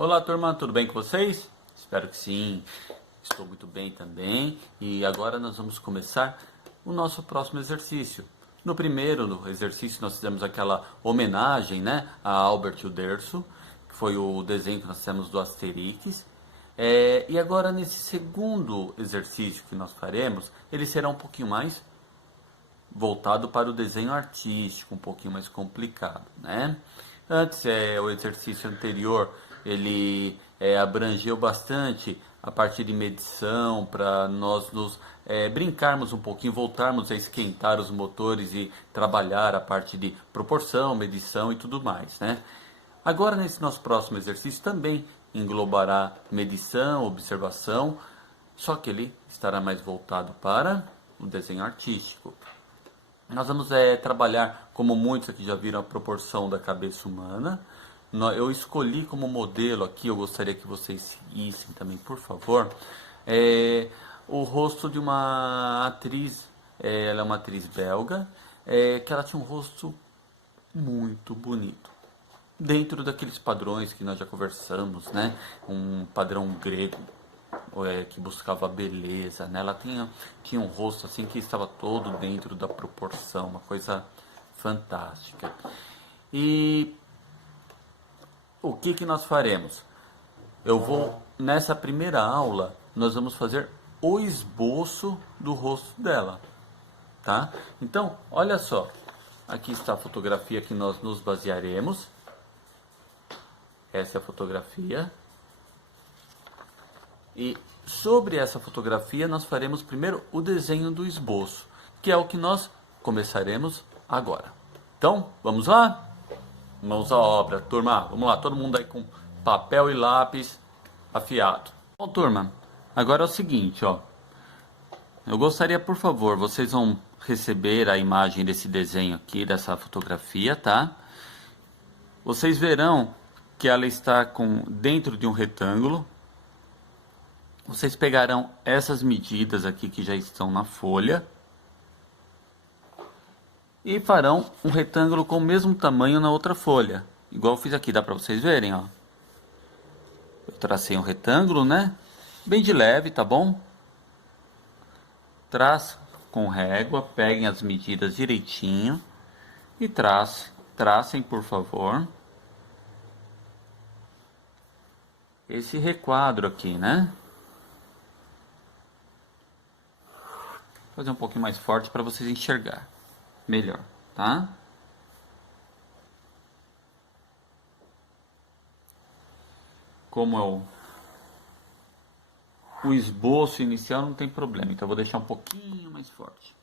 Olá, turma, tudo bem com vocês? Espero que sim. Estou muito bem também. E agora nós vamos começar o nosso próximo exercício. No primeiro exercício nós fizemos aquela homenagem, né, a Albert Uderzo, que foi o desenho que nós fizemos do Asterix. E agora nesse segundo exercício que nós faremos, ele será um pouquinho mais voltado para o desenho artístico, um pouquinho mais complicado, né? Antes, o exercício anterior, ele abrangeu bastante a parte de medição, para nós nos brincarmos um pouquinho, voltarmos a esquentar os motores e trabalhar a parte de proporção, medição e tudo mais, né? Agora, nesse nosso próximo exercício, também englobará medição, observação, só que ele estará mais voltado para o desenho artístico. Nós vamos trabalhar, como muitos aqui já viram, a proporção da cabeça humana. Eu escolhi como modelo aqui, eu gostaria que vocês seguissem também, por favor, o rosto de uma atriz, ela é uma atriz belga, que ela tinha um rosto muito bonito. Dentro daqueles padrões que nós já conversamos, né? Um padrão grego, que buscava a beleza, né? Ela tinha um rosto assim que estava todo dentro da proporção, uma coisa fantástica. E o que nós faremos? Nessa primeira aula, nós vamos fazer o esboço do rosto dela, tá? Então, olha só, aqui está a fotografia que nós nos basearemos. Essa é a fotografia. E sobre essa fotografia nós faremos primeiro o desenho do esboço, que é o que nós começaremos agora. Então, vamos lá? Mãos à obra, turma. Vamos lá, todo mundo aí com papel e lápis afiado. Bom, turma, agora é o seguinte, ó. Eu gostaria, por favor, vocês vão receber a imagem desse desenho aqui, dessa fotografia, tá? Vocês verão que ela está dentro de um retângulo. Vocês pegarão essas medidas aqui que já estão na folha e farão um retângulo com o mesmo tamanho na outra folha, igual eu fiz aqui, dá para vocês verem, ó. Eu tracei um retângulo, né? Bem de leve, tá bom? Traça com régua, peguem as medidas direitinho e tracem, por favor, esse requadro aqui, né? Vou fazer um pouquinho mais forte para vocês enxergar melhor, tá? Como é o esboço inicial, não tem problema, então eu vou deixar um pouquinho mais forte.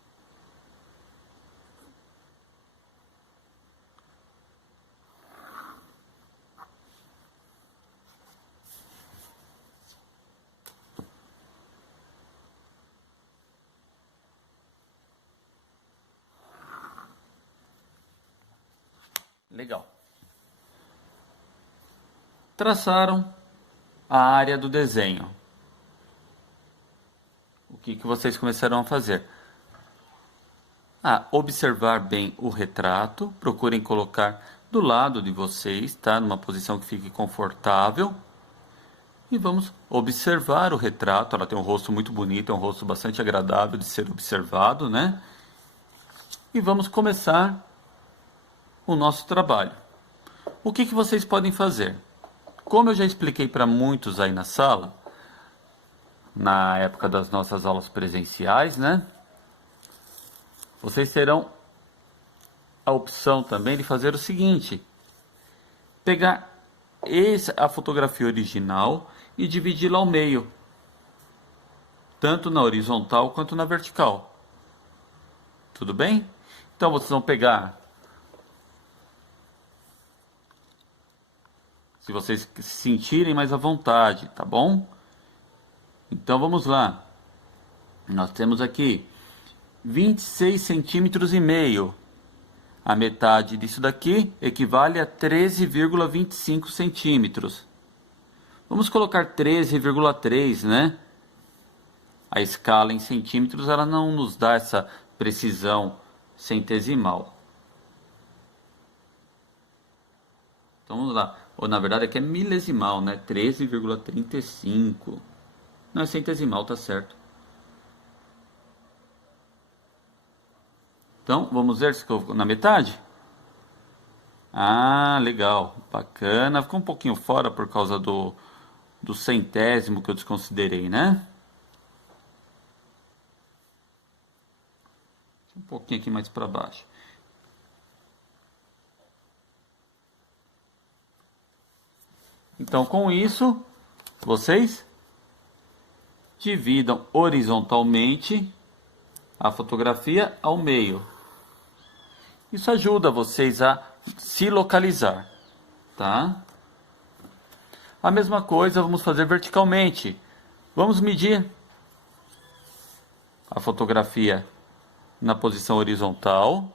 Legal. Traçaram a área do desenho. O que vocês começaram a fazer? Observar bem o retrato. Procurem colocar do lado de vocês, tá? Numa posição que fique confortável. E vamos observar o retrato. Ela tem um rosto muito bonito, é um rosto bastante agradável de ser observado, né? E vamos começar o nosso trabalho. O que vocês podem fazer? Como eu já expliquei para muitos aí na sala, na época das nossas aulas presenciais, né? Vocês terão a opção também de fazer o seguinte: pegar a fotografia original e dividi-la ao meio, tanto na horizontal quanto na vertical. Tudo bem? Então vocês vão pegar, se vocês se sentirem mais à vontade, tá bom? Então vamos lá. Nós temos aqui 26 centímetros e meio. A metade disso daqui equivale a 13,25 centímetros. Vamos colocar 13,3, né? A escala em centímetros, ela não nos dá essa precisão centesimal. Então vamos lá. Ou na verdade aqui é milesimal, né? 13,35. Não, é centesimal, tá certo. Então, vamos ver se ficou na metade? Ah, legal, bacana. Ficou um pouquinho fora por causa do centésimo que eu desconsiderei, né? Um pouquinho aqui mais para baixo. Então, com isso, vocês dividam horizontalmente a fotografia ao meio. Isso ajuda vocês a se localizar, tá? A mesma coisa vamos fazer verticalmente. Vamos medir a fotografia na posição horizontal.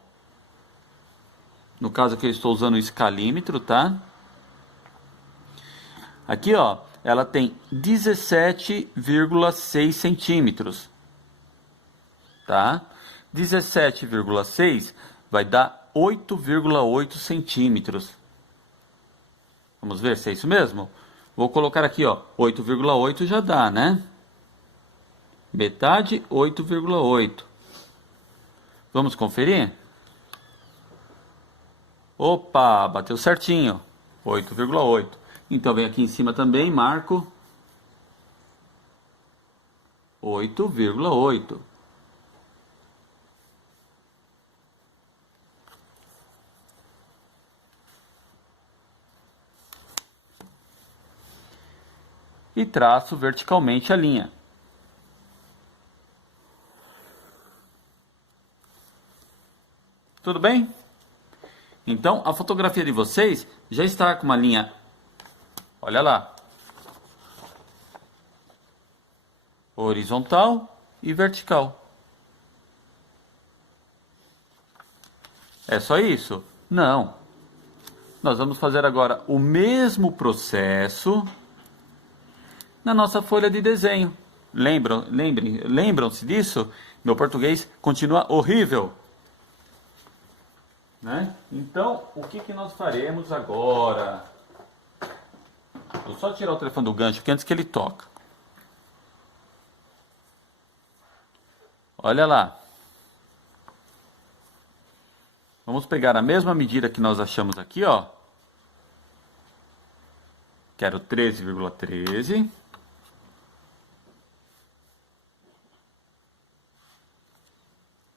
No caso aqui eu estou usando o escalímetro, tá? Aqui, ó, ela tem 17,6 centímetros, tá? 17,6 vai dar 8,8 centímetros. Vamos ver se é isso mesmo? Vou colocar aqui, ó, 8,8 já dá, né? Metade, 8,8. Vamos conferir? Opa, bateu certinho. 8,8. Então vem aqui em cima também, marco 8,8. E traço verticalmente a linha. Tudo bem? Então a fotografia de vocês já está com uma linha, olha lá, horizontal e vertical. É só isso? Não. Nós vamos fazer agora o mesmo processo na nossa folha de desenho. Lembram-se disso? Meu português continua horrível. Né? Então, o que nós faremos agora? Vou só tirar o telefone do gancho aqui antes que ele toca. Olha lá. Vamos pegar a mesma medida que nós achamos aqui, ó. Quero 13,13.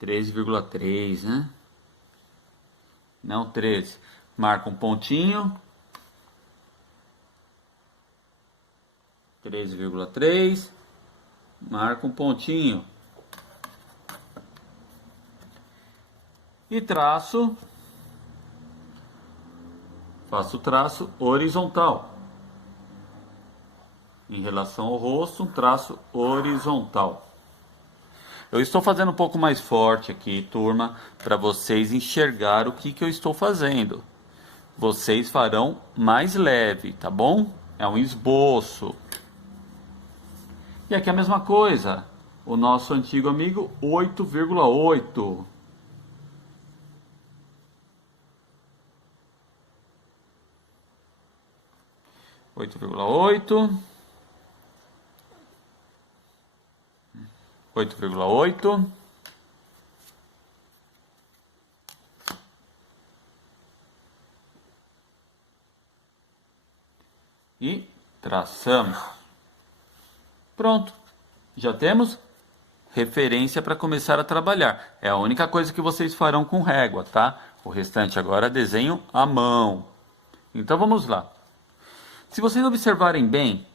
13,3, né? Não 13. Marca um pontinho. 13,3. Marca um pontinho. E traço. Faço o traço horizontal. Em relação ao rosto, um traço horizontal. Eu estou fazendo um pouco mais forte aqui, turma, para vocês enxergar o que eu estou fazendo. Vocês farão mais leve, tá bom? É um esboço. E aqui a mesma coisa. O nosso antigo amigo 8,8. Oito vírgula oito. 8,8. E traçamos. Pronto. Já temos referência para começar a trabalhar. É a única coisa que vocês farão com régua, tá? O restante agora desenho à mão. Então vamos lá. Se vocês observarem bem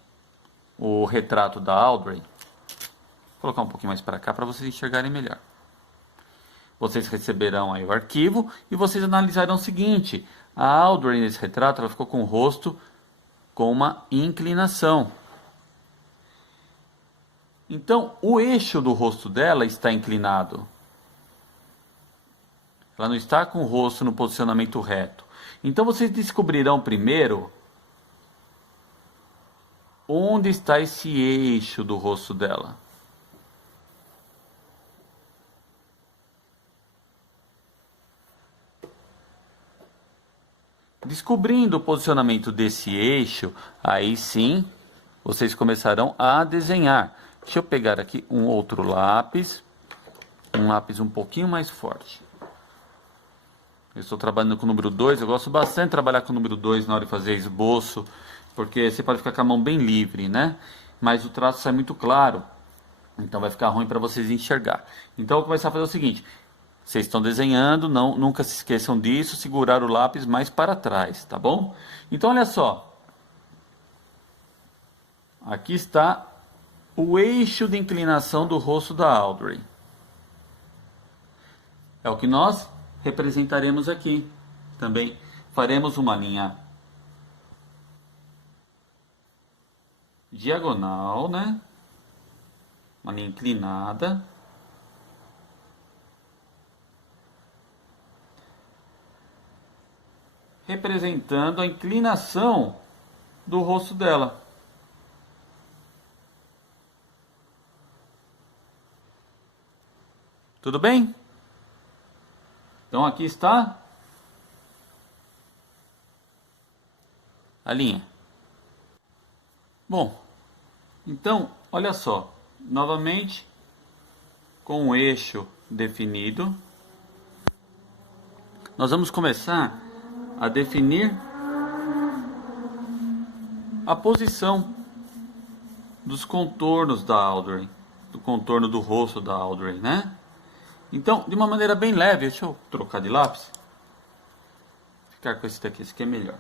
o retrato da Audrey, vou colocar um pouquinho mais para cá para vocês enxergarem melhor. Vocês receberão aí o arquivo e vocês analisarão o seguinte: a Audrey nesse retrato ela ficou com o rosto com uma inclinação. Então, o eixo do rosto dela está inclinado. Ela não está com o rosto no posicionamento reto. Então, vocês descobrirão primeiro onde está esse eixo do rosto dela. Descobrindo o posicionamento desse eixo, aí sim vocês começarão a desenhar. Deixa eu pegar aqui um outro lápis, um lápis um pouquinho mais forte. Eu estou trabalhando com o número 2, eu gosto bastante de trabalhar com o número 2 na hora de fazer esboço, porque você pode ficar com a mão bem livre, né? Mas o traço sai muito claro, então vai ficar ruim para vocês enxergar. Então eu vou começar a fazer o seguinte: vocês estão desenhando, nunca se esqueçam disso, segurar o lápis mais para trás, tá bom? Então olha só, aqui está o eixo de inclinação do rosto da Audrey. É o que nós representaremos aqui. Também faremos uma linha diagonal, né? Uma linha inclinada. Representando a inclinação do rosto dela. Tudo bem? Então aqui está a linha. Bom, então olha só, novamente com o eixo definido, nós vamos começar a definir a posição dos contornos da Audrey, do contorno do rosto da Audrey, né? Então, de uma maneira bem leve, deixa eu trocar de lápis. Ficar com esse daqui, esse aqui é melhor.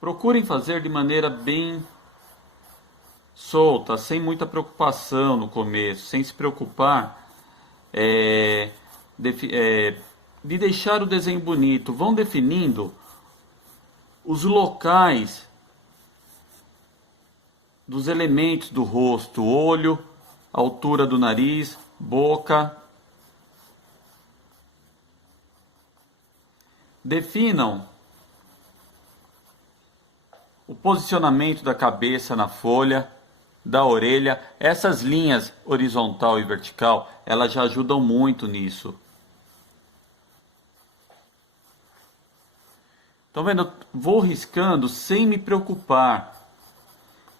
Procurem fazer de maneira bem solta, sem muita preocupação no começo, sem se preocupar de deixar o desenho bonito. Vão definindo os locais dos elementos do rosto: olho, altura do nariz, boca. Definam o posicionamento da cabeça na folha, da orelha. Essas linhas horizontal e vertical, elas já ajudam muito nisso. Estão vendo? Vou riscando sem me preocupar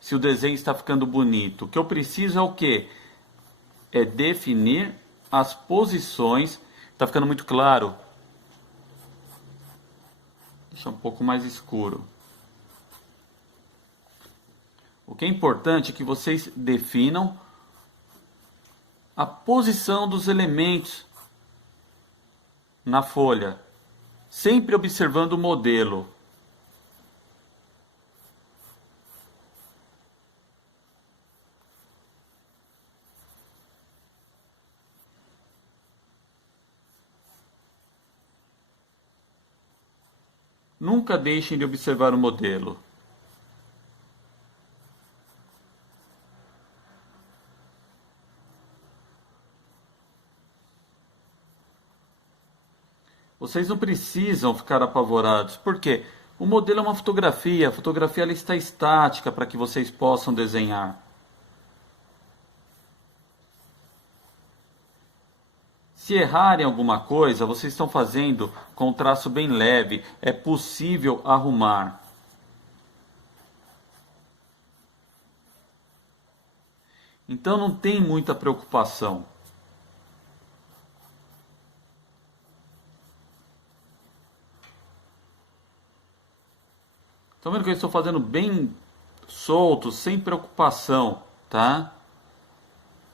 se o desenho está ficando bonito. O que eu preciso é o quê? É definir as posições. Está ficando muito claro? Deixa um pouco mais escuro. O que é importante é que vocês definam a posição dos elementos na folha, sempre observando o modelo. Nunca deixem de observar o modelo. Vocês não precisam ficar apavorados, porque o modelo é uma fotografia, a fotografia ela está estática para que vocês possam desenhar. Se errarem alguma coisa, vocês estão fazendo com um traço bem leve, é possível arrumar. Então não tem muita preocupação. Estão vendo que eu estou fazendo bem solto, sem preocupação, tá?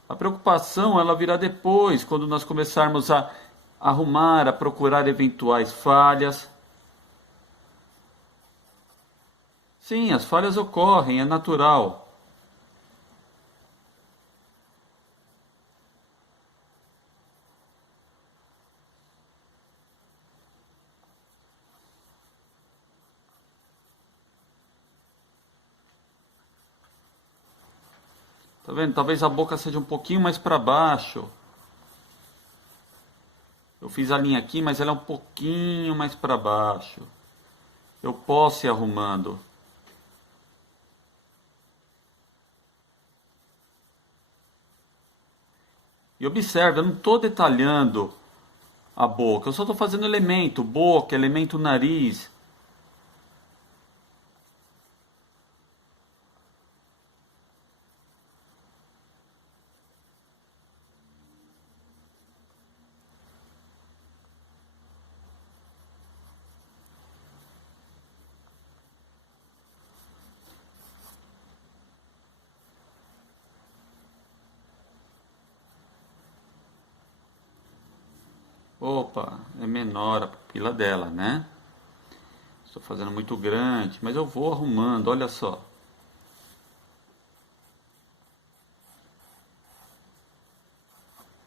A preocupação ela virá depois, quando nós começarmos a arrumar, a procurar eventuais falhas. Sim, as falhas ocorrem, é natural. Tá vendo? Talvez a boca seja um pouquinho mais para baixo. Eu fiz a linha aqui, mas ela é um pouquinho mais para baixo. Eu posso ir arrumando. E observe, eu não estou detalhando a boca, eu só estou fazendo elemento, boca, elemento nariz. Opa, é menor a pupila dela, né? Estou fazendo muito grande, mas eu vou arrumando, olha só.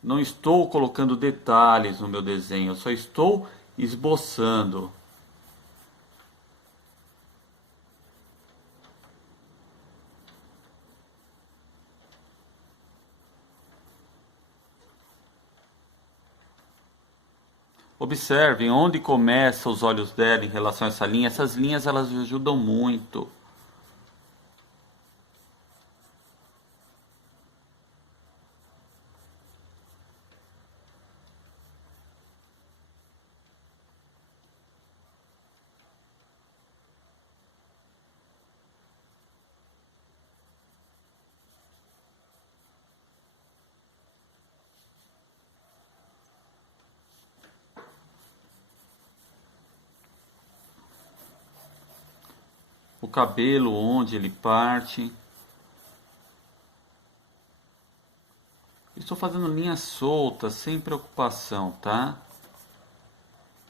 Não estou colocando detalhes no meu desenho, eu só estou esboçando. Observem onde começam os olhos dela em relação a essa linha. Essas linhas elas ajudam muito. O cabelo, onde ele parte. Estou fazendo linhas soltas, sem preocupação, tá?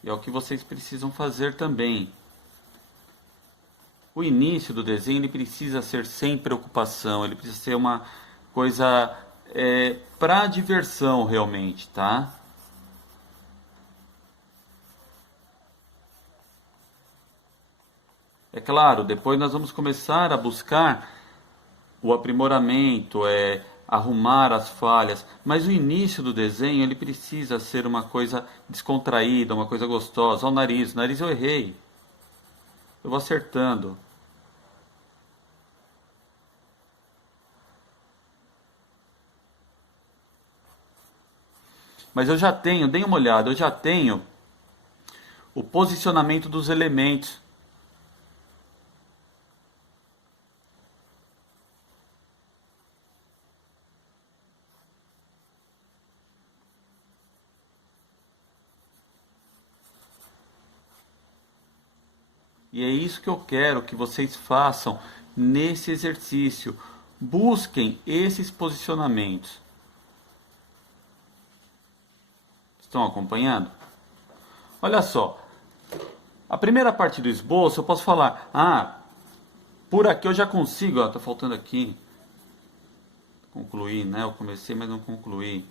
E é o que vocês precisam fazer também. O início do desenho ele precisa ser sem preocupação, ele precisa ser uma coisa para diversão realmente, tá? É claro, depois nós vamos começar a buscar o aprimoramento, arrumar as falhas, mas o início do desenho ele precisa ser uma coisa descontraída, uma coisa gostosa. Olha o nariz eu errei, eu vou acertando. Mas eu já tenho, dê uma olhada, eu já tenho o posicionamento dos elementos. E é isso que eu quero que vocês façam nesse exercício. Busquem esses posicionamentos. Estão acompanhando? Olha só. A primeira parte do esboço eu posso falar, por aqui eu já consigo, ó, tá faltando aqui. Concluir, né? Eu comecei, mas não concluí.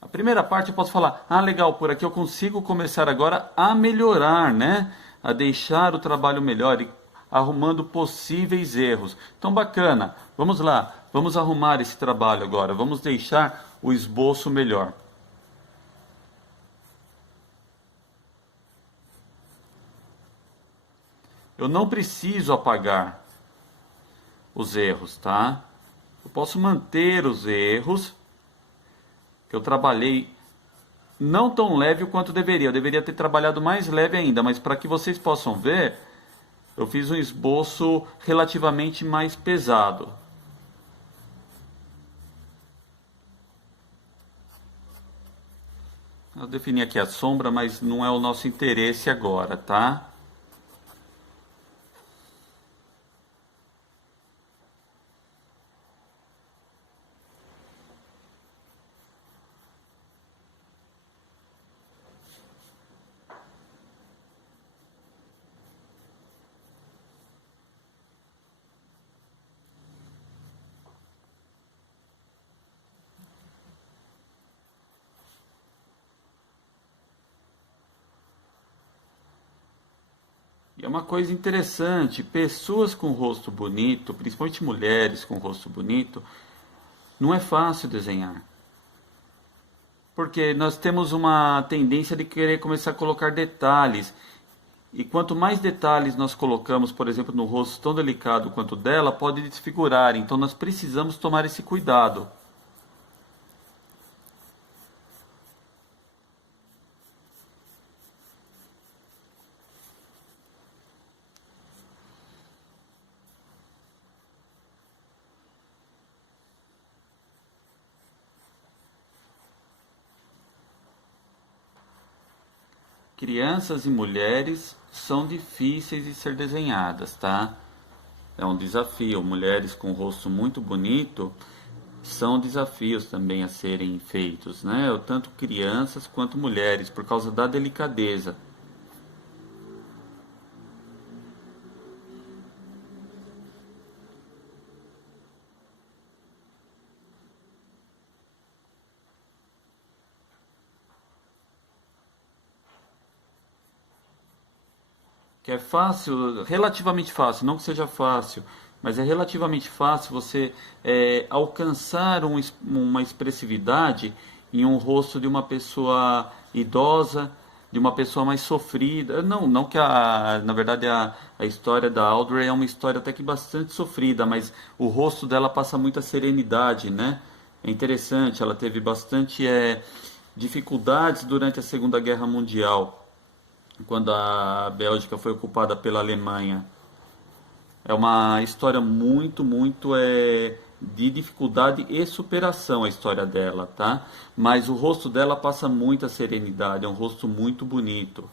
A primeira parte eu posso falar, legal, por aqui eu consigo começar agora a melhorar, né? A deixar o trabalho melhor e arrumando possíveis erros. Então, bacana, vamos lá, vamos arrumar esse trabalho agora, vamos deixar o esboço melhor. Eu não preciso apagar os erros, tá? Eu posso manter os erros que eu trabalhei não tão leve quanto deveria. Eu deveria ter trabalhado mais leve ainda, mas para que vocês possam ver, eu fiz um esboço relativamente mais pesado. Eu defini aqui a sombra, mas não é o nosso interesse agora, tá? E é uma coisa interessante, pessoas com rosto bonito, principalmente mulheres com rosto bonito, não é fácil desenhar. Porque nós temos uma tendência de querer começar a colocar detalhes. E quanto mais detalhes nós colocamos, por exemplo, no rosto tão delicado quanto o dela, pode desfigurar. Então nós precisamos tomar esse cuidado. Crianças e mulheres são difíceis de ser desenhadas, tá? É um desafio. Mulheres com rosto muito bonito são desafios também a serem feitos, né? Tanto crianças quanto mulheres, por causa da delicadeza. Que é fácil, relativamente fácil, não que seja fácil, mas é relativamente fácil você alcançar uma expressividade em um rosto de uma pessoa idosa, de uma pessoa mais sofrida. Não, não que na verdade a história da Audrey é uma história até que bastante sofrida, mas o rosto dela passa muita serenidade, né? É interessante, ela teve bastante dificuldades durante a Segunda Guerra Mundial, quando a Bélgica foi ocupada pela Alemanha. É uma história muito de dificuldade e superação a história dela, tá? Mas o rosto dela passa muita serenidade, é um rosto muito bonito.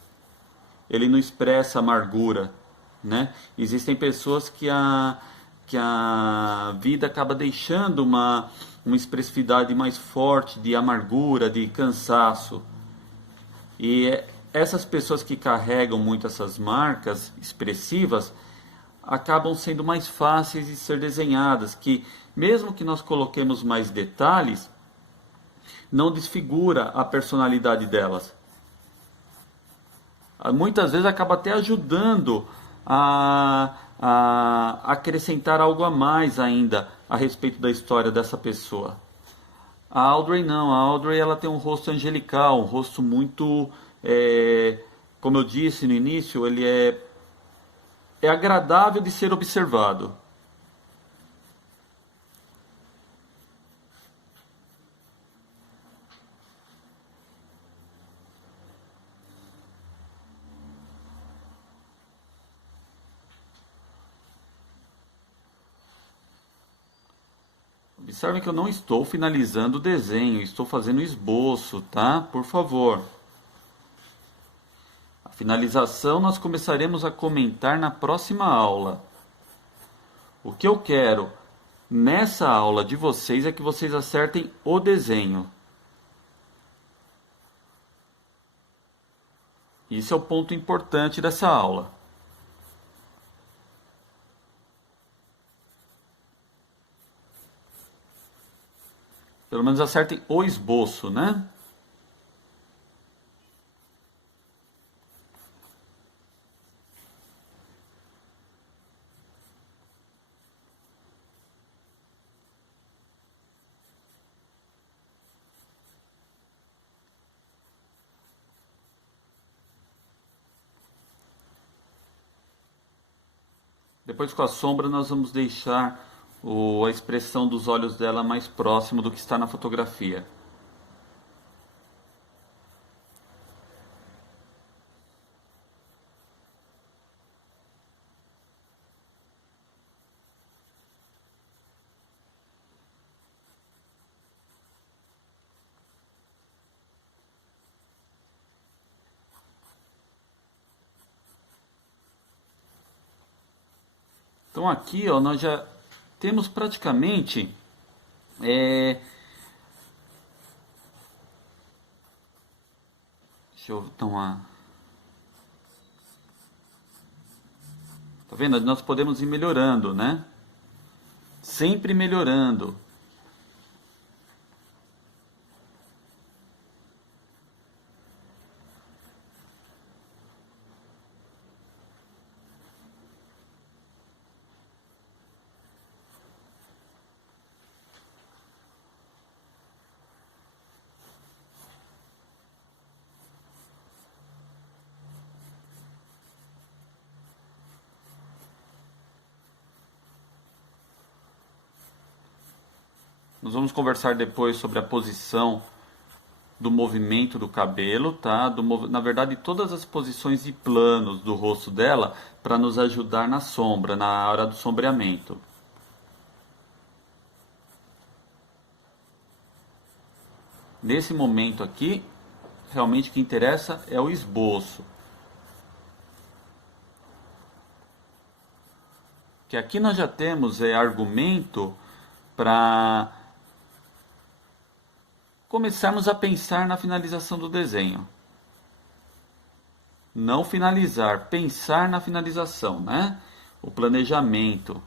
Ele não expressa amargura, né? Existem pessoas que a vida acaba deixando uma expressividade mais forte de amargura, de cansaço. E essas pessoas que carregam muito essas marcas expressivas acabam sendo mais fáceis de ser desenhadas, que mesmo que nós coloquemos mais detalhes, não desfigura a personalidade delas. Muitas vezes acaba até ajudando a acrescentar algo a mais ainda a respeito da história dessa pessoa. A Audrey não, a Audrey ela tem um rosto angelical, um rosto muito, como eu disse no início, ele é agradável de ser observado. Observem que eu não estou finalizando o desenho, estou fazendo esboço, tá? Por favor. A finalização nós começaremos a comentar na próxima aula. O que eu quero nessa aula de vocês é que vocês acertem o desenho. Isso é o ponto importante dessa aula. Pelo menos acertem o esboço, né? Depois com a sombra nós vamos deixar a expressão dos olhos dela mais próximo do que está na fotografia. Então aqui ó, nós já temos praticamente deixa eu dar uma... Tá vendo? Nós podemos ir melhorando, né? Sempre melhorando. Nós vamos conversar depois sobre a posição do movimento do cabelo, tá? Na verdade, todas as posições e planos do rosto dela para nos ajudar na sombra, na hora do sombreamento. Nesse momento aqui, realmente o que interessa é o esboço. Que aqui nós já temos argumento para começarmos a pensar na finalização do desenho. Não finalizar, pensar na finalização, né? O planejamento.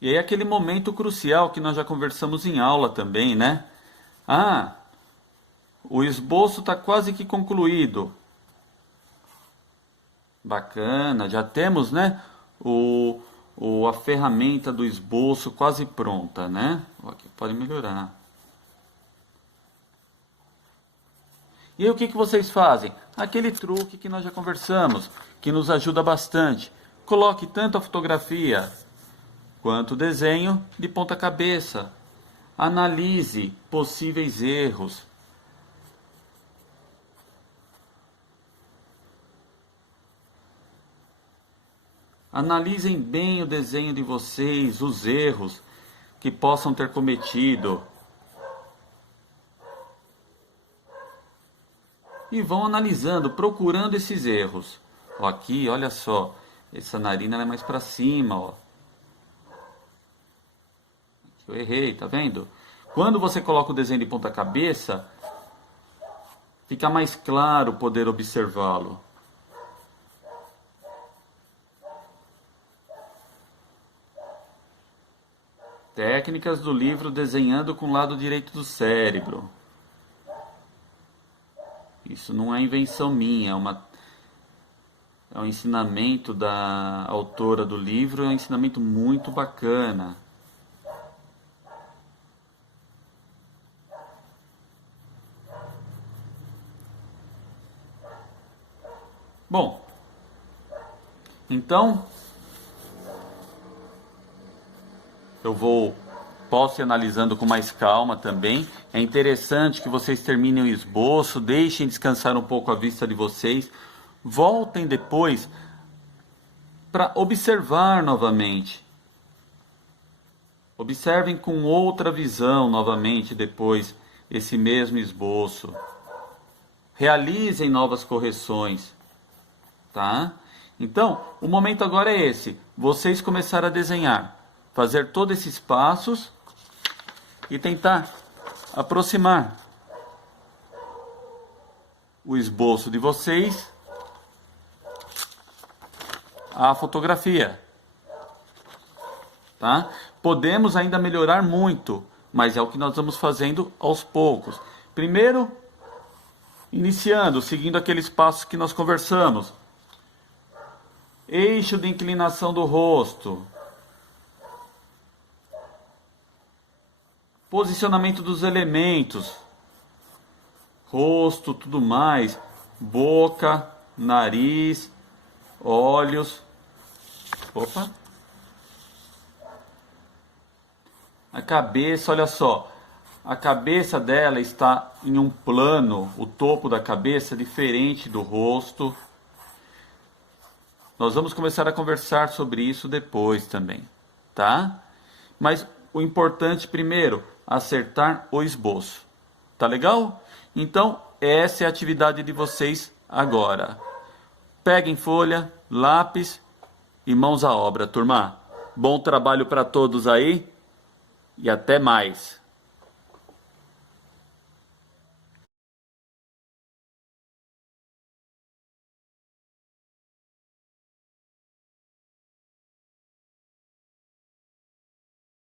E aí aquele momento crucial que nós já conversamos em aula também, né? Ah, o esboço está quase que concluído. Bacana, já temos, né? A ferramenta do esboço quase pronta, né? Aqui pode melhorar. E aí o que vocês fazem? Aquele truque que nós já conversamos, que nos ajuda bastante. Coloque tanto a fotografia quanto o desenho de ponta cabeça. Analise possíveis erros. Analisem bem o desenho de vocês, os erros que possam ter cometido. E vão analisando, procurando esses erros. Ó, aqui, olha só, essa narina ela é mais para cima, ó. Aqui eu errei, tá vendo? Quando você coloca o desenho de ponta cabeça, fica mais claro poder observá-lo. Técnicas do livro Desenhando com o Lado Direito do Cérebro. Isso não é invenção minha, é um ensinamento da autora do livro, é um ensinamento muito bacana. Bom, então posso ir analisando com mais calma também. É interessante que vocês terminem o esboço, deixem descansar um pouco a vista de vocês, voltem depois para observar novamente. Observem com outra visão novamente depois esse mesmo esboço. Realizem novas correções, tá? Então, o momento agora é esse, vocês começaram a desenhar, fazer todos esses passos e tentar aproximar o esboço de vocês à fotografia, tá? Podemos ainda melhorar muito, mas é o que nós vamos fazendo aos poucos. Primeiro, iniciando, seguindo aqueles passos que nós conversamos. Eixo de inclinação do rosto. Posicionamento dos elementos, rosto, tudo mais, boca, nariz, olhos. Opa! A cabeça, olha só, a cabeça dela está em um plano, o topo da cabeça diferente do rosto. Nós vamos começar a conversar sobre isso depois também, tá? Mas o importante primeiro, acertar o esboço. Tá legal? Então, essa é a atividade de vocês agora. Peguem folha, lápis e mãos à obra, turma. Bom trabalho para todos aí e até mais.